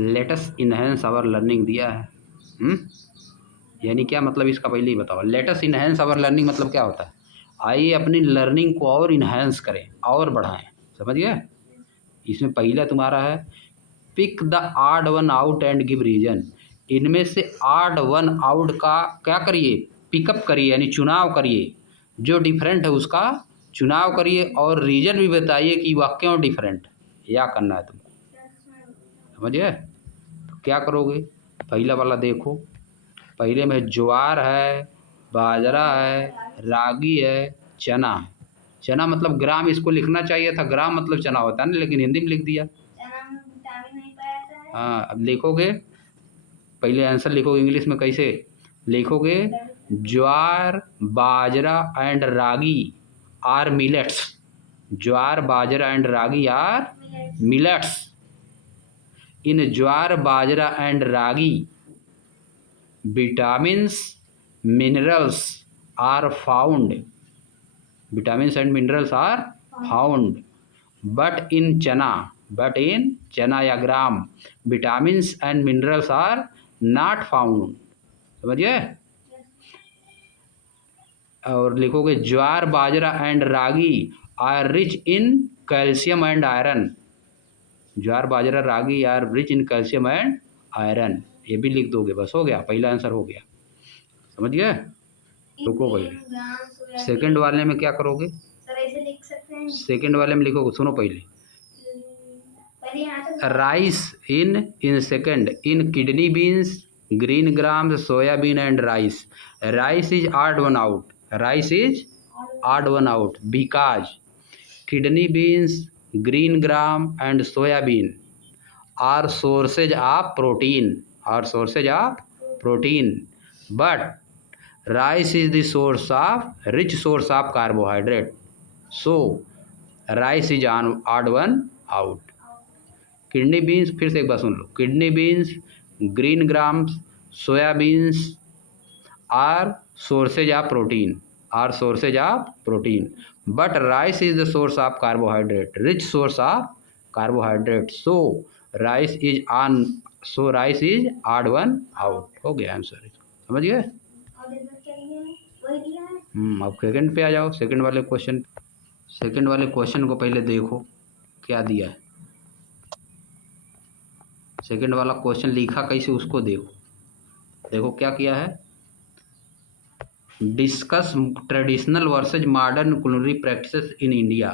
Latus enhance our learning दिया है। यानी क्या मतलब इसका पहले ही बताओ। लेटस इन्हेंस आवर लर्निंग मतलब क्या होता है? आइए अपनी लर्निंग को और इन्हेंस करें और बढ़ाएं। समझ गए? इसमें पहला तुम्हारा है pick the odd one out and give reason. इनमें से आड वन आउट का क्या करिए? पिकअप करिए, यानी चुनाव करिए। जो डिफरेंट है उसका चुनाव करिए और रीजन भी बताइए कि वह क्यों डिफरेंट। या करना है तुमको। समझ गए? तो क्या करोगे? पहला वाला देखो। पहले में ज्वार है, बाजरा है, रागी है, चना है। चना मतलब ग्राम, इसको लिखना चाहिए था, ग्राम मतलब चना होता है ना, लेकिन हिंदी में लिख दिया। हाँ, अब लिखोगे, पहले आंसर लिखोगे इंग्लिश में। कैसे लिखोगे? Jowar, bajra and ragi are millets. Jowar, bajra and ragi are millets. In jowar, bajra and ragi vitamins minerals are found. Vitamins and minerals are found, but in chana या ग्राम vitamins and minerals are not found. समझिए? और लिखोगे jowar, bajra and ragi are rich in calcium and iron. Jowar, bajra, ragi are rich in calcium and iron. ये भी लिख दोगे, बस हो गया, पहला आंसर हो गया। समझ गए? रुको पहले, सेकंड वाले में क्या करोगे? सर ऐसे लिख सकते हैं। सेकंड वाले में लिखोगे, सुनो पहले। Rice in second in kidney beans, green grams, soybean and rice. Rice is odd one out. Rice is odd one out because kidney beans, green gram and soybean are sources of protein. Are sources of protein, but rice is the source of rich source of carbohydrate, so rice is on odd one out. Kidney beans, फिर से एक बार सुन लो। Kidney beans, green grams, soybeans are sources of protein. Are sources of protein, but rice is the source of carbohydrate, rich source of carbohydrate, so rice is on, so rice is odd one out. हो गया answer. समझ गए? अब second पे आ जाओ। Second वाले question, second वाले क्वेश्चन को पहले देखो क्या दिया है। सेकंड वाला क्वेश्चन लिखा कैसे उसको देखो। देखो क्या किया है। Discuss traditional versus modern culinary practices in India.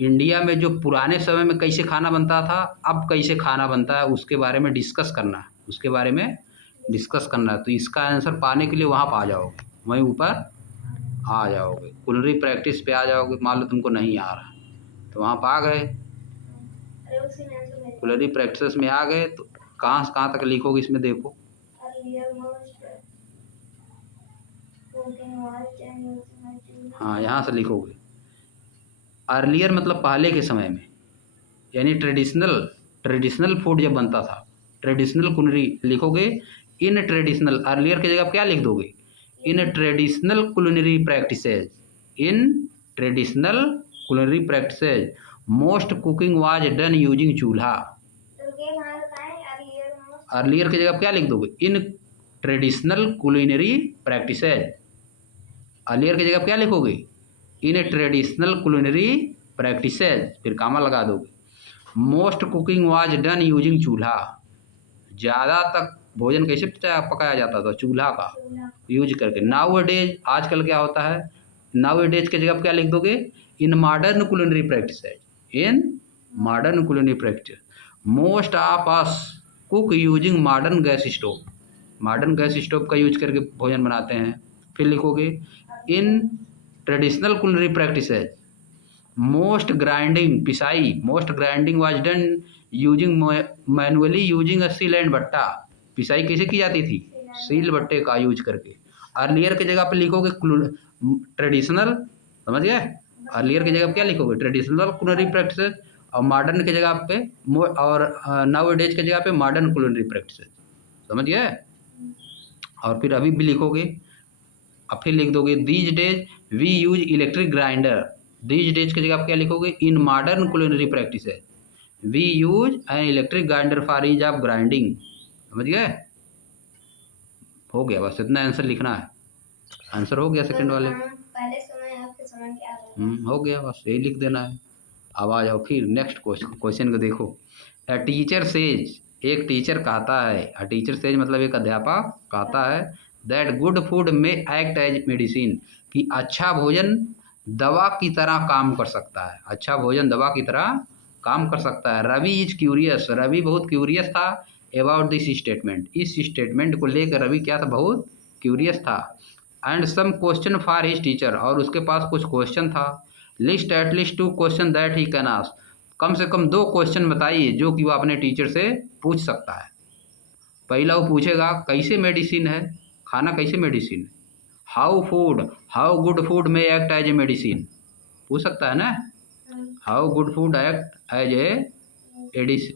India में जो पुराने समय में कैसे खाना बनता था, अब कैसे खाना बनता है, उसके बारे में डिस्कस करना है। उसके बारे में डिस्कस करना है। तो इसका आंसर पाने के लिए वहाँ पर आ जाओगे, वहीं ऊपर आ जाओगे, कुलिनरी प्रैक्टिस पे आ जाओगे। मान लो तुमको नहीं आ रहा तो वहाँ पर आ गए, कुलिनरी प्रैक्टिस में आ गए। तो कहाँ तक लिखोगे इसमें देखो। हाँ, यहाँ से लिखोगे। अर्लियर मतलब पहले के समय में, यानी ट्रेडिशनल फूड जब बनता था, ट्रेडिशनल कुलिनरी लिखोगे। इन ट्रेडिशनल, अर्लियर की जगह क्या लिख दोगे? इन traditional culinary practices, in traditional culinary practices most cooking was done using चूल्हा। अर्लियर की जगह क्या लिख दोगे? इन ट्रेडिशनल कुलिनरी प्रैक्टिसेज। अर्लियर की जगह क्या लिखोगे? इन ट्रेडिशनल कुलिनरी प्रैक्टिसेज, फिर कामा लगा दोगे। Most cooking was done using चूल्हा। ज़्यादा तक भोजन कैसे पकाया जाता था? चूल्हा का यूज करके। नाउ ए डेज, आजकल क्या होता है? नाउ ए डेज की जगह क्या लिख दोगे? In modern culinary practices, in modern culinary practice most of us cook using modern gas stove. Modern gas stove का यूज करके भोजन बनाते हैं। फिर लिखोगे in traditional culinary practices most grinding, पिसाई, most grinding was done using manually using a sil and batta. पिसाई कैसे की जाती थी? सील भट्टे का यूज करके। अर्लियर की जगह पे लिखोगे ट्रेडिशनल। समझ गए? अर्लियर की जगह क्या लिखोगे? ट्रेडिशनल कुलिनरी प्रैक्टिसेज, और मॉडर्न की जगह पे और नाउ डेज की जगह पे मॉडर्न कुलिनरी प्रैक्टिसेज। समझ गए? और फिर अभी भी लिखोगे। अब फिर लिख दोगे these days we use electric grinder. These days की जगह आप क्या लिखोगे? In modern culinary practices, we use an electric grinder for ease of grinding. समझ गए? हो गया, बस इतना आंसर लिखना है। आंसर हो गया सेकंड वाले। पहले समय आपके समय क्या हो गया, बस यही लिख देना है। अब आ जाओ फिर नेक्स्ट क्वेश्चन को देखो। अ टीचर सेज, एक टीचर कहता है, अ टीचर सेज मतलब एक अध्यापक कहता है दैट गुड फूड में एक्ट एज मेडिसिन, कि अच्छा भोजन दवा की तरह काम कर सकता है। अच्छा भोजन दवा की तरह काम कर सकता है। रवि इज क्यूरियस, रवि बहुत क्यूरियस था अबाउट दिस स्टेटमेंट, इस स्टेटमेंट को लेकर रवि क्या था, बहुत क्यूरियस था। And some question for his teacher, और उसके पास कुछ क्वेश्चन था। List at least 2 question that he can ask, कम से कम 2 क्वेश्चन बताइए जो कि वो अपने टीचर से पूछ सकता है। पहला वो पूछेगा कैसे मेडिसिन है, खाना कैसे मेडिसिन है। हाउ गुड फूड में एक्ट एज ए मेडिसिन, पूछ सकता है ना। How good food act as a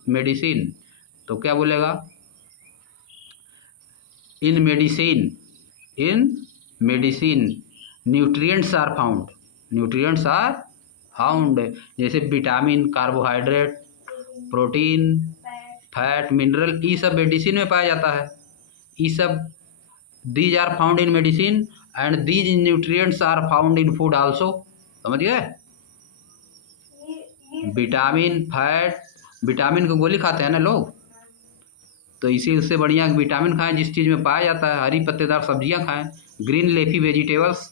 medicine, तो क्या बोलेगा, in medicine nutrients are found, nutrients are found, जैसे vitamin, carbohydrate, protein, fat, mineral, ये सब मेडिसिन में पाया जाता है। ये सब these are found in medicine and these nutrients are found in food also. समझ गए? विटामिन, फैट, विटामिन की गोली खाते हैं ना लोग, तो इसी उससे बढ़िया विटामिन खाएं जिस चीज़ में पाया जाता है। हरी पत्तेदार सब्जियां खाएं, ग्रीन लीफी वेजिटेबल्स।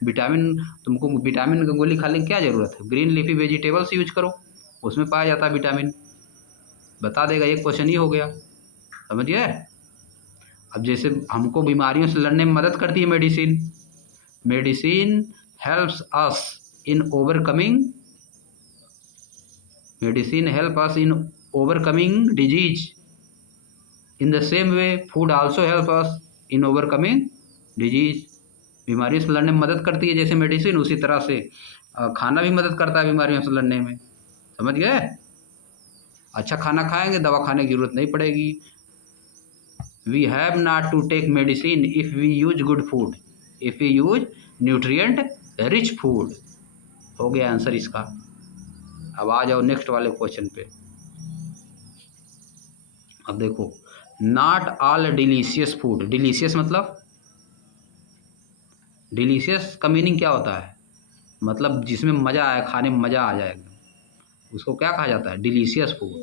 विटामिन, तुमको विटामिन की गोली खाने की क्या ज़रूरत है, ग्रीन लीफी वेजिटेबल्स यूज करो, उसमें पाया जाता है विटामिन। बता देगा, एक क्वेश्चन ही हो गया। समझ गए? अब जैसे हमको बीमारियों से लड़ने में मदद करती है medicine, medicine helps us in overcoming, medicine help us in overcoming disease. In the same way food also help us in overcoming disease, बीमारियों से लड़ने में मदद करती है जैसे मेडिसिन, उसी तरह से खाना भी मदद करता है बीमारियों से लड़ने में। समझ गए? अच्छा खाना खाएंगे, दवा खाने की जरूरत नहीं पड़ेगी। We have not to take medicine if we use good food, if we use nutrient rich food. हो गया आंसर इसका। अब आ जाओ नेक्स्ट वाले क्वेश्चन पे। अब देखो, not all delicious food, delicious मतलब, डिलीशियस का मीनिंग क्या होता है, मतलब जिसमें मज़ा आए, खाने में मज़ा आ जाए एकदम, उसको क्या कहा जाता है, डिलीशियस फूड।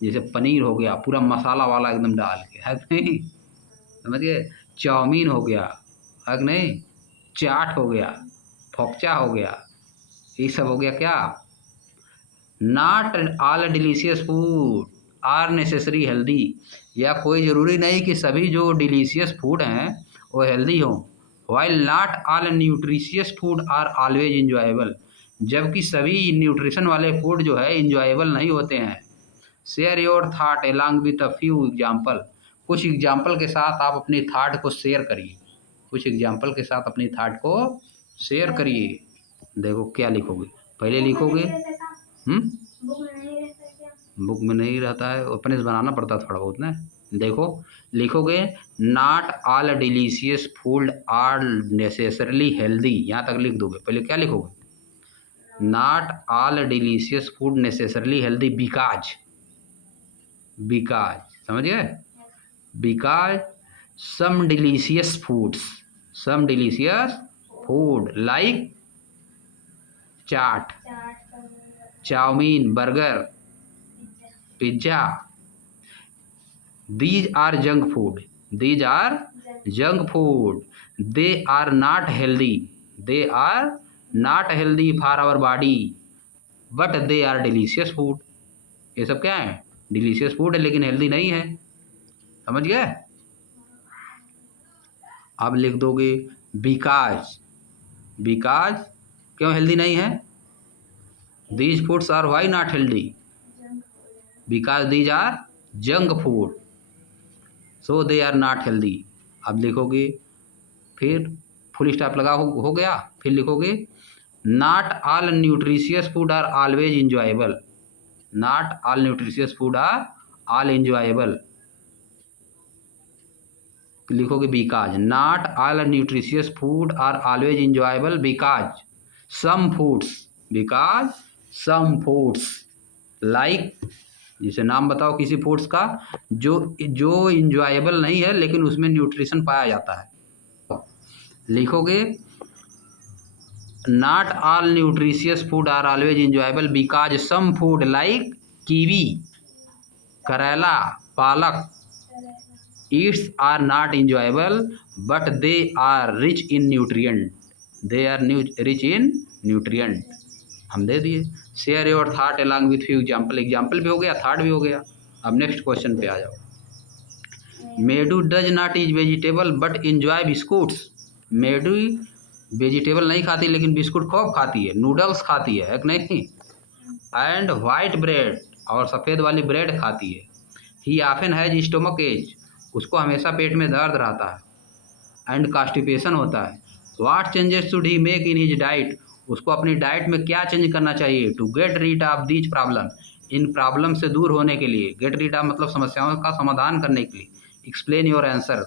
जैसे पनीर हो गया पूरा मसाला वाला एकदम डाल के, है कि नहीं, समझ गए। चाउमीन हो गया, है कि नहीं, चाट हो गया, फोकचा हो गया, ये सब हो गया क्या। Not all delicious food are necessary healthy, या कोई ज़रूरी नहीं कि सभी जो डिलीशियस फूड हैं वो हेल्दी हों। While not all nutritious food are always enjoyable, जबकि सभी न्यूट्रिशन वाले फूड जो है इंजॉयबल नहीं होते हैं। Share your thought along with a few example, कुछ एग्जाम्पल के साथ आप अपनी थाट को शेयर करिए, कुछ एग्जाम्पल के साथ अपनी थाट को शेयर करिए। देखो क्या लिखोगे, पहले लिखोगे बुक में नहीं रहता है, अपने से बनाना पड़ता है थोड़ा बहुत ना। देखो लिखोगे not all delicious food are necessarily healthy, यहाँ तक लिख दोगे। पहले क्या लिखोगे, not all delicious food necessarily healthy because, because, समझ गए, because some delicious foods, some delicious food like chaat, chowmein, burger, pizza, these are junk food, these are junk food, they are not healthy, they are not healthy for our body but they are delicious food। ये सब क्या है, delicious food है लेकिन healthy नहीं है। समझ गए? अब लिख दोगे बिकॉज, बिकॉज क्यों हेल्दी नहीं है, these foods are why not healthy, because these are junk food so they are not healthy। अब लिखोगे, फिर फुल स्टॉप लगा हो गया, फिर लिखोगे not all nutritious food are always enjoyable, not all nutritious food are all enjoyable. लिखोगे because not all nutritious food are always enjoyable because some foods, because some foods like, जैसे नाम बताओ किसी फूड्स का जो जो इंजॉयबल नहीं है लेकिन उसमें न्यूट्रिशन पाया जाता है। लिखोगे not all nutritious food are always enjoyable because some food like kiwi, karela, palak, eats are not enjoyable but they are rich in nutrient, they are rich in nutrient। हम दे दिए। Share your thought along with few example, example भी हो गया, thought भी हो गया। अब next question पे आ जाओ। Medu does not is vegetable but enjoy biscuits. Medu vegetable नहीं खाती लेकिन बिस्कुट खूब खाती है, नूडल्स खाती है कि नहीं, एंड वाइट ब्रेड, और सफ़ेद वाली ब्रेड खाती है। He often has stomach ache, उसको हमेशा पेट में दर्द रहता है, एंड कॉन्स्टिपेशन होता है। What changes should he make in his diet, उसको अपनी डाइट में क्या चेंज करना चाहिए to get rid of these problem, इन प्रॉब्लम से दूर होने के लिए। गेट रीड ऑफ मतलब समस्याओं का समाधान करने के लिए। एक्सप्लेन योर आंसर,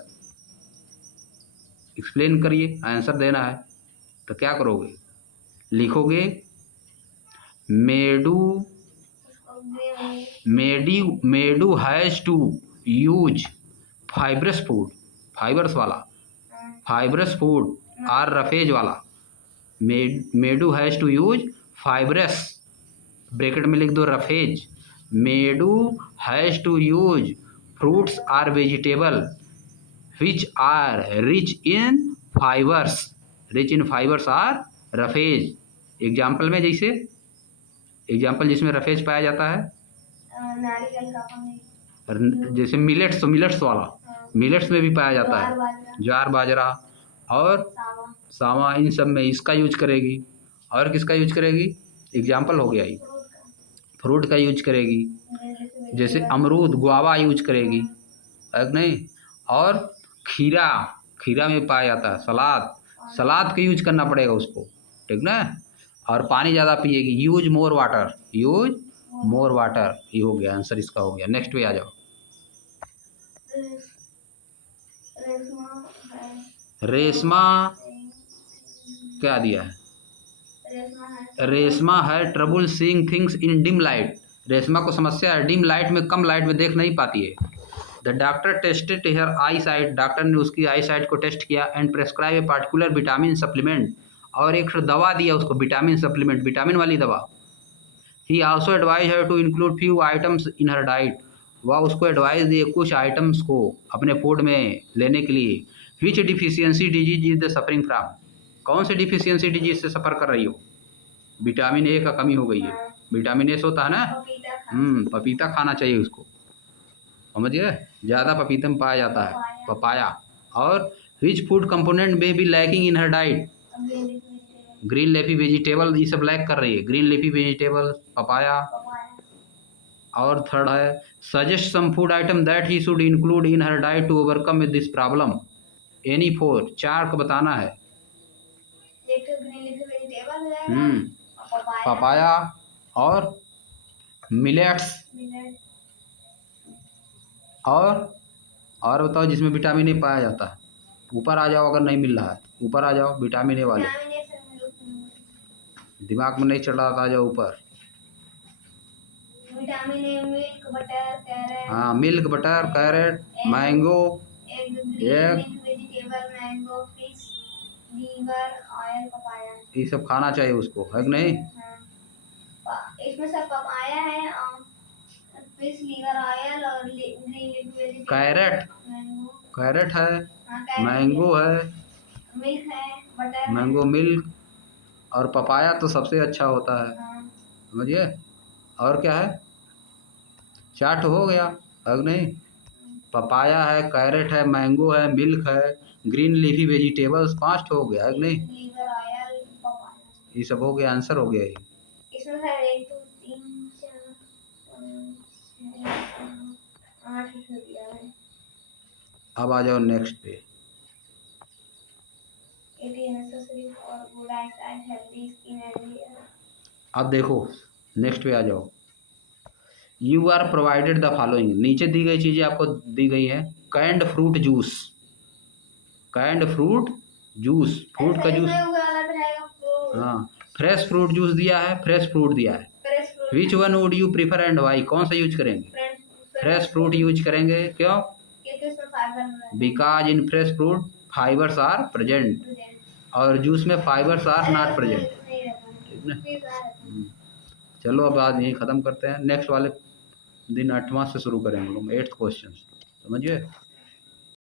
एक्सप्लेन करिए, आंसर देना है। तो क्या करोगे, लिखोगे Medu Medu has to use fibrous food, fibres वाला, फाइब्रस फूड और रफेज वाला। Medu has to use fibrous, bracket में लिख दो roughage. Medu has to use fruits are vegetable which are rich in fibres, rich in fibres are roughage. Example में जैसे example जिसमें roughage पाया जाता है, नारियल का पानी, जैसे मिलेट्स, तो मिलेट्स वाला, मिलेट्स में भी पाया जाता है, ज्वार बाजरा और सावा, इन सब में इसका यूज करेगी। और किसका यूज करेगी, एग्जाम्पल हो गया ये, फ्रूट का यूज करेगी, जैसे अमरूद, गुआवा यूज करेगी है कि नहीं। और खीरा, खीरा में पाया जाता है, सलाद, सलाद का यूज करना पड़ेगा उसको, ठीक ना। और पानी ज़्यादा पिएगी, use more water, use more water. ये हो गया आंसर, इसका हो गया। नेक्स्ट पे आ जाओ। रेशमा क्या दिया है, रेशमा है trouble seeing things in dim light, Reshma को समस्या है डिम लाइट में, कम लाइट में देख नहीं पाती है। The doctor tested here I site, doctor ने उसकी आई साइट को टेस्ट किया, and prescribe a particular vitamin supplement, और एक दवा दिया उसको, विटामिन सप्लीमेंट, विटामिन वाली दवा। He also advise her to include few items in her diet, वह उसको एडवाइस दिए कुछ आइटम्स को अपने फूड में लेने के लिए। Which deficiency disease is the suffering from, कौन से डिफिशियंसी डिजीज से सफ़र कर रही हो, विटामिन ए का कमी हो गई है, विटामिन ए होता है ना, पपीता खाना चाहिए उसको, समझिए, ज़्यादा पपीते में पाया जाता है, पपाया। और विच फूड कंपोनेंट में भी lacking in her diet, green leafy vegetable, ये सब लैक कर रही है, ग्रीन लेफी वेजिटेबल, पपाया। और थर्ड है suggest some food item that he should include in her diet to overcome with this problem, any four, चार को बताना है। पपाया और मिलेट्स, और बताओ जिसमें विटामिन ए पाया जाता है। ऊपर आ जाओ, अगर नहीं मिल रहा है ऊपर आ जाओ, विटामिन ए वाले, दिमाग में नहीं चढ़ रहा था, आ जाओ ऊपर। Vitamin A, milk butter, carrot, हाँ, milk butter, carrot, mango, egg, vegetable, mango, fish, liver, oil, papaya, ये सब खाना चाहिए उसको, है कि नहीं। इसमें सब पपाया है, फिश, लीवर, ऑयल और ग्रीन वेजिटेबल, कैरेट, कैरेट है, मैंगो है, मिल्क है, बटर, मैंगो मिल्क, और पपाया तो सबसे अच्छा होता है, समझिए। और क्या है, चाट हो गया, है कि नहीं। पपाया है, कैरेट है, मैंगो है, मिल्क है, ग्रीन लीफी वेजिटेबल्स, 5 हो गया, है कि नहीं। लीवर, ऑयल, पपाया, ये सब हो गया, आंसर हो गया ये। इसमें सर 1 2 3 4 5 6 8 दिया है। अब आ जाओ नेक्स्ट पे। It is necessary for good eyesight, healthy skin and hair. अब देखो नेक्स्ट पे आ जाओ। You are provided the following, नीचे दी गई चीज़ें आपको दी गई हैं। Canned fruit juice, canned fruit juice, fruit का जूस, हाँ, फ्रेश फ्रूट जूस दिया है, फ्रेश फ्रूट दिया है, which one would you prefer and why? कौन सा यूज करेंगे? फ्रेश फ्रूट यूज करेंगे, क्यों? क्योंकि उसमें fibre because in fresh fruit fibres are present और जूस में फाइबर्स आर नॉट प्रेजेंट। ठीक ना? चलो अब आज यही ख़त्म करते हैं, नेक्स्ट वाले दिन 8वां से शुरू करेंगे हम लोग 8th क्वेश्चन, समझिए।